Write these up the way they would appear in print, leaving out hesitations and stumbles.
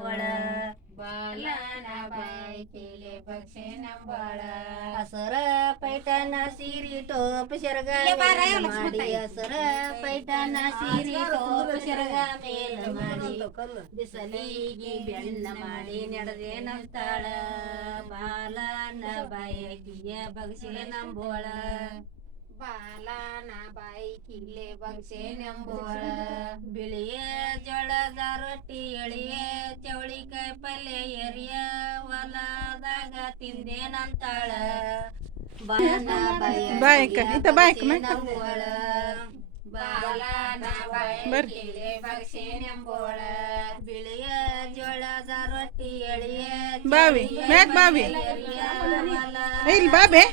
ಒಳ ಬಾಲನ ಬಾಯ್ಕಿಲೆ ಬಕ್ಷೆ ನಂಬಾಳ ಹಸರ ಪೈಟನ ಸೀರಿ ಟೋಪ ಶರಗ ಮಾಡಿ ಹಸರ ಪೈಟನ ಸೀರಿ ಟೋಪ ಶರಗ ಮೇಲ ಮಾಡಿ ಬಿಸಲಿಗಿ ಬೆಣ್ಣ ಮಾಡಿ ನಡೆದೇನಂತಾಳ ಬಾಲನ ಬಾಯಕಿಯ ಬಕ್ಷೆ ನಂಬೋಳ ಬಾಲನ ಬಾಯಿಕಿಲೆ ಬಕ್ಷೆ ನಂಬೋಳ ಬಿಳಿಯ ಜೋಳದ ರೊಟ್ಟಿ ಎಳಿಯ ಚವಳಿಕಾಯಿ ಪಲ್ಯ ಎರಿಯ ಹೊಲದಾಗ ತಿಂದೇನಂತಾಳ ಬಾಲನ ಬಾಯಕಿಲೆ ನಂಬೋಳ ಬಾಲನ ಬಾಯಿಕಿಲೆ ಬಕ್ಷೆ ನಂಬೋಳ ಬಿಳಿಯ ಜೋಳದ ರೊಟ್ಟಿ ಎಳಿಯ ಬಾವಿ ಮ್ಯಾಕ್ ಬಾವಿ ಇಲ್ಲಿ ಬಾಬೆ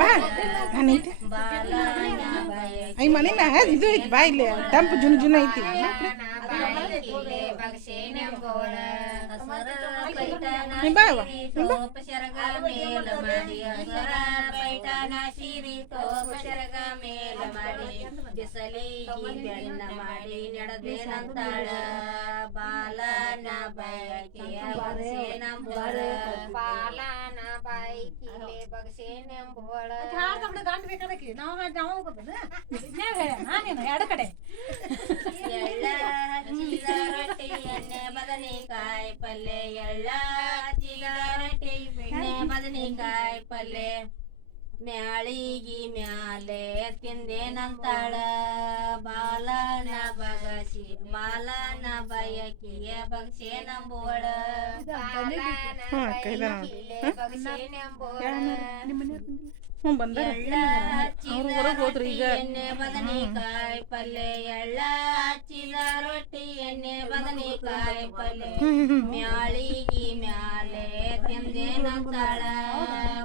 ಬಾ ಐ ಮನೇನ ಇದು ಐತಿ ಬಾ ಇಲ್ಲಿ ತಂಪು ಜುನ್ ಐತಿ ಬಿಸಲಿಗಿ ಬೆಣ್ಣ ಮಾಡಿ ನಡೆದೇನಂತಾಳ ಬಾಲನ ಬಾಯಕಿಯ ಬಕ್ಷೆ ನಂಬೋಳ ಬಾಲನ ಬಾಯಿಕಿಲೆ ಬಕ್ಷೆ ನಂಬೋಳ ಎಳ್ಳ ಹಚ್ಚಿದ ರೊಟ್ಟಿ ಎಣ್ಣೆ ಬದನೆಕಾಯಿ ಪಲ್ಯ ಎಳ್ಳ ಹಚ್ಚಿದ ರೊಟ್ಟಿ ಎಣ್ಣೆ ಬದನೆಕಾಯಿ ಪಲ್ಯ ಮ್ಯಾಳಿಗಿ ಮ್ಯಾಲೆ ತಿಂದೇನಂತಾಳ ಬಾಲನ ಬಗಸಿ ಬಾಲನ ಬಯಕಿಯ ಬಕ್ಷೆ ನಂಬೋಳ ಎಳ್ಳ ಹಚ್ಚಿದ ರೊಟ್ಟಿ ಎಣ್ಣೆ ಬದನೆಕಾಯಿ ಪಲ್ಯ ಎಳ್ಳ ಹಚ್ಚಿದ ರೊಟ್ಟಿ ಎಣ್ಣೆ ಬದನೆಕಾಯಿ ಪಲ್ಯ ಮ್ಯಾಳಿಗಿ ಮ್ಯಾಲೆ ತಿಂದೇನಂತಾಳ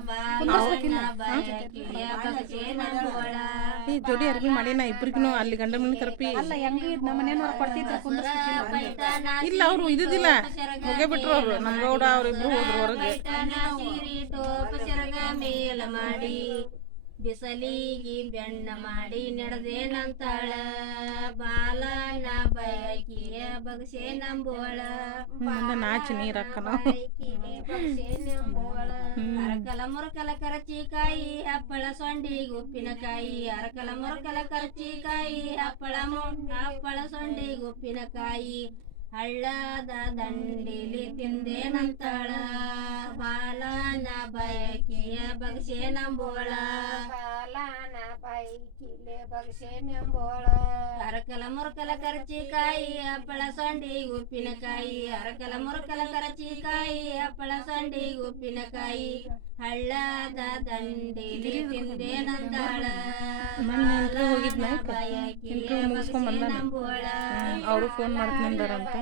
ಬಾಲನ ಬಯಕಿಯ ಬಕ್ಷೆ ನಂಬೋಳ ಈ ಜೋಡಿ ಅರ್ಬಿ ಮಾಡಿನ ಇಬ್ರಿಗೂ ಅಲ್ಲಿ ಗಂಡ ಮನೆ ಕರ್ಪಿ ಇಲ್ಲ ಅವ್ರು ಇದ್ದಿದ್ದಿಲ್ಲ ಹೋಗೇ ಬಿಟ್ರು ಅವ್ರು ನಮ್ ಗೌಡ ಅವ್ರಿಬ್ರು ಹೋದ್ರು ಹೊರಗೆ ಸೀರಿ ಟೋಪ ಶರಗ ಮೇಲ ಮಾಡಿ ಬಿಸಲಿಗಿ ಬೆಣ್ಣ ಮಾಡಿ ನಡೆದೇನಂತಾಳ ಬಾಲನ ಬಯಕಿಯ ಬಕ್ಷೆ ನಂಬೋಳ ನಾಚಿ ನೀರಕ್ಕನ ಅರಕಲ ಮುರಕಲ ಕರಚಿಕಾಯಿ ಹಪ್ಪಳ ಸೊಂಡಿಗೆ ಉಪ್ಪಿನಕಾಯಿ ಅರಕಲ ಮುರಕಲ ಕರಚಿಕಾಯಿ ಹಪ್ಪಳ ಸೊಂಡಿಗೆ ಉಪ್ಪಿನಕಾಯಿ ಹಳ್ಳದ ದಂಡಿಲಿ ತಿಂದೇನಂತಾಳ ಬಾಲನ ಬಯಕಿಯ ಬಕ್ಷೆ ನಂಬೋಳ ಬಾಲನ ಬಯಕಿಲೆ ಬಕ್ಷೆ ನಂಬೋಳ ಅರಕಲ ಮುರಕಲ ಕರಚಿಕಾಯಿ ಹಪ್ಪಳ ಸೊಂಡಿಗೆ ಉಪ್ಪಿನಕಾಯಿ ಅರಕಲ ಮುರಕಲ ಕರಚಿಕಾಯಿ ಹಪ್ಪಳ ಸೊಂಡಿಗೆ ಉಪ್ಪಿನಕಾಯಿ ಹಳ್ಳದ ದಂಡಿಲಿ ತಿಂದೇನಂತಾಳ ಬಾಲನ ಬಯಕಿಯ ಬಕ್ಷೆ ನಂಬೋಳ ಅವರು ಫೋನ್ ಮಾಡ್ತಿಂದಾರಂತ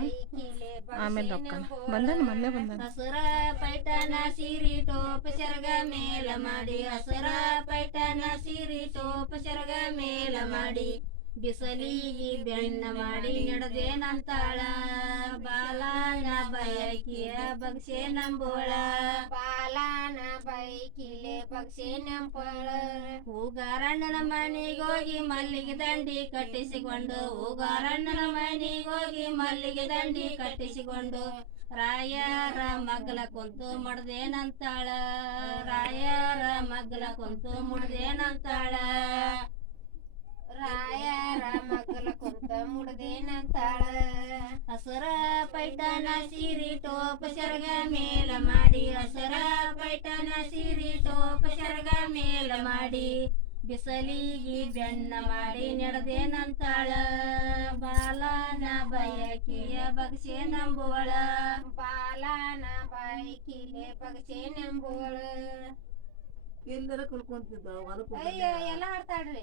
ಆಮೇಲೆ ಹೋಗ್ತಾನ ಬಂದಾನ ಮೊನ್ನೆ ಬಂದಾನ ಹಸರ ಪೈಟನ ಸೀರಿ ಟೋಪ ಶರಗ ಮೇಲ ಮಾಡಿ ಹಸರ ಪೈಟನ ಸೀರಿ ಟೋಪ ಶರಗ ಮೇಲ ಮಾಡಿ ಬಿಸಲಿಗಿ ಬೆಣ್ಣ ಮಾಡಿ ನಡೆದೇನಂತಾಳ ಬಾಲನ ಬಯಕಿಯ ಬಕ್ಷೆ ನಂಬೋಳ ಬಾಲನ ಬಯಕಿಲೆ ಬಕ್ಷೆ ನಂಬೋಳ ಹೂಗಾರಣ್ಣನ ಮನೆಗೋಗಿ ಮಲ್ಲಿಗೆ ದಂಡಿ ಕಟ್ಟಿಸಿಕೊಂಡು ಹೂಗಾರಣ್ಣನ ಮನೆಗೋಗಿ ಮಲ್ಲಿಗೆ ದಂಡಿ ಕಟ್ಟಿಸಿಕೊಂಡು ರಾಯರ ಮಗ್ಲ ಕುಂತು ಮುಡ್ದೇನಂತಾಳ ರಾಯರ ಮಗ್ಲ ಕುಂತು ಮುಡ್ದೇನಂತಾಳ ರಾಯರ ಮಗ್ಲ ಕುಂತ ಮುಡ್ದೇನಂತಾಳ ಹಸರ ಪೈಟನ ಸೀರಿ ಟೋಪ ಶರಗ ಮೇಲ ಮಾಡಿ ಹಸರ ಪೈಟನ ಸೀರಿ ಟೋಪ ಶರಗ ಮೇಲ ಮಾಡಿ ಬಿಸಲಿಗಿ ಬೆಣ್ಣ ಮಾಡಿ ನಡೆದೇನಂತಾಳ ಬಾಲನ ಬಯಕಿಯ ಬಕ್ಷೆ ನಂಬೋಳ ಬಾಲನ ಬಯಕಿಲೆ ಬಕ್ಷೆ ನಂಬೋಳ ಎಲ್ಲರ ಕಲ್ಕೊಂತಿದ್ದ ಅಯ್ಯೋ ಎಲ್ಲ ಆಡ್ತಾಳ್ರಿ